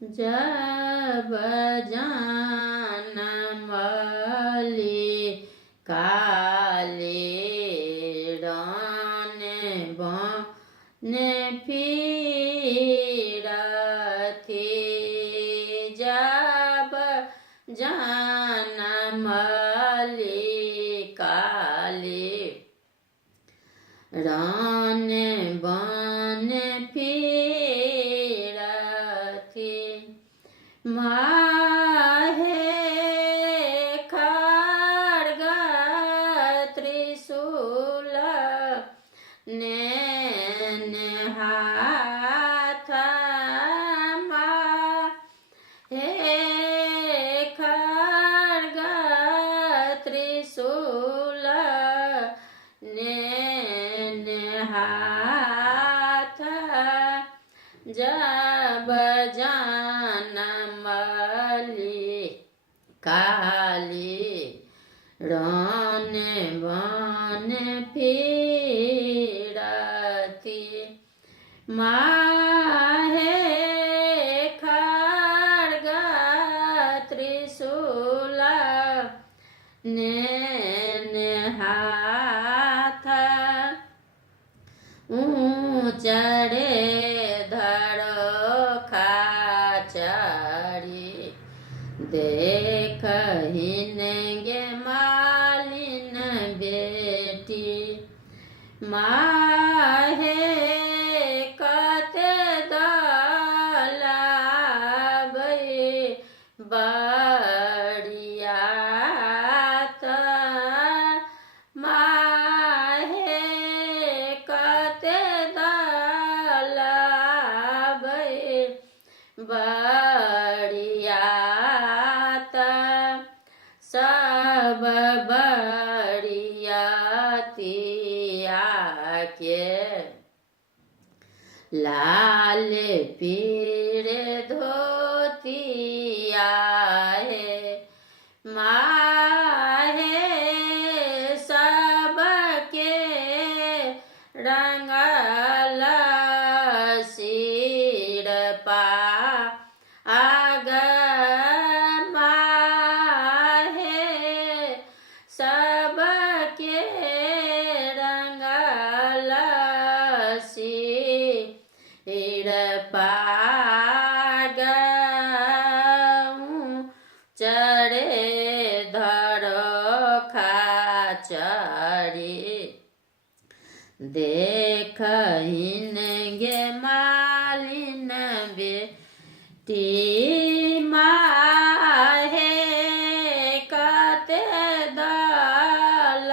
जब जानमली काले डाने बने फिरती जब जानमली काले राने बने फिरती माहे खड्ग त्रिशूल ने हाथ माहे खड्ग त्रिशूल ने हाथ जब जानमली काली राने बने फिरती माहे खड्ग त्रिशूल ने हाथ चढ़े धड़ोखा चढ़ी देखहिनगे मालिन बेटी माहे कते दलाबै बड़ियात माहे कते दलाबै बड़ियात सब बड़ियातिया के लाल पीरे धोतिया है माहे सबके रंगल सिर पा आग माहे सबके रंगल सिर पाग चढ़े धड़ोखा चढ़ी देखहिनगे मालिन बेटी माहे कते दलाबै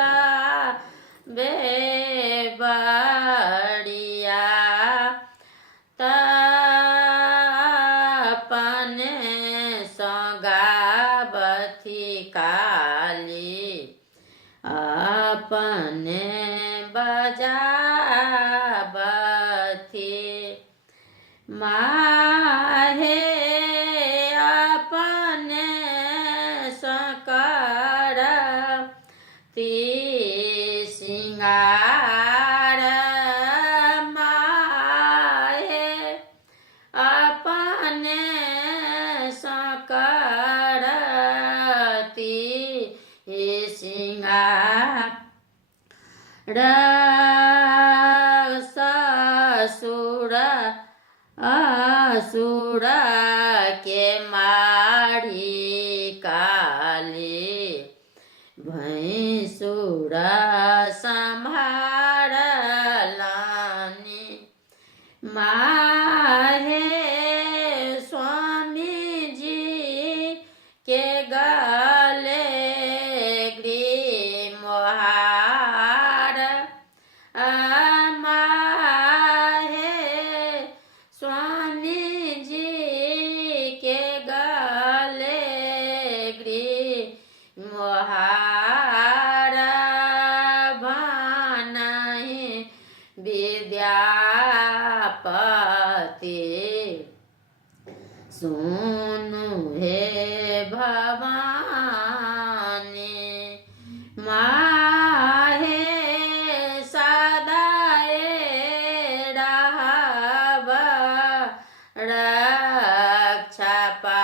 बड़िया तपने सगाबथी काली अपने बजाबथी माहे अपने सकरती सिंगार माहे अपने सकरती सिंगार ससुर असुर के मारी काली भैंसुर संभारलानी माहे स्वामी जी के गले ग्रीमोहार माहे स्वामी जी के गले ग्रीमोहार भानहि विद्यापति सुनु हे भवानी माहे सदाए रहब छापा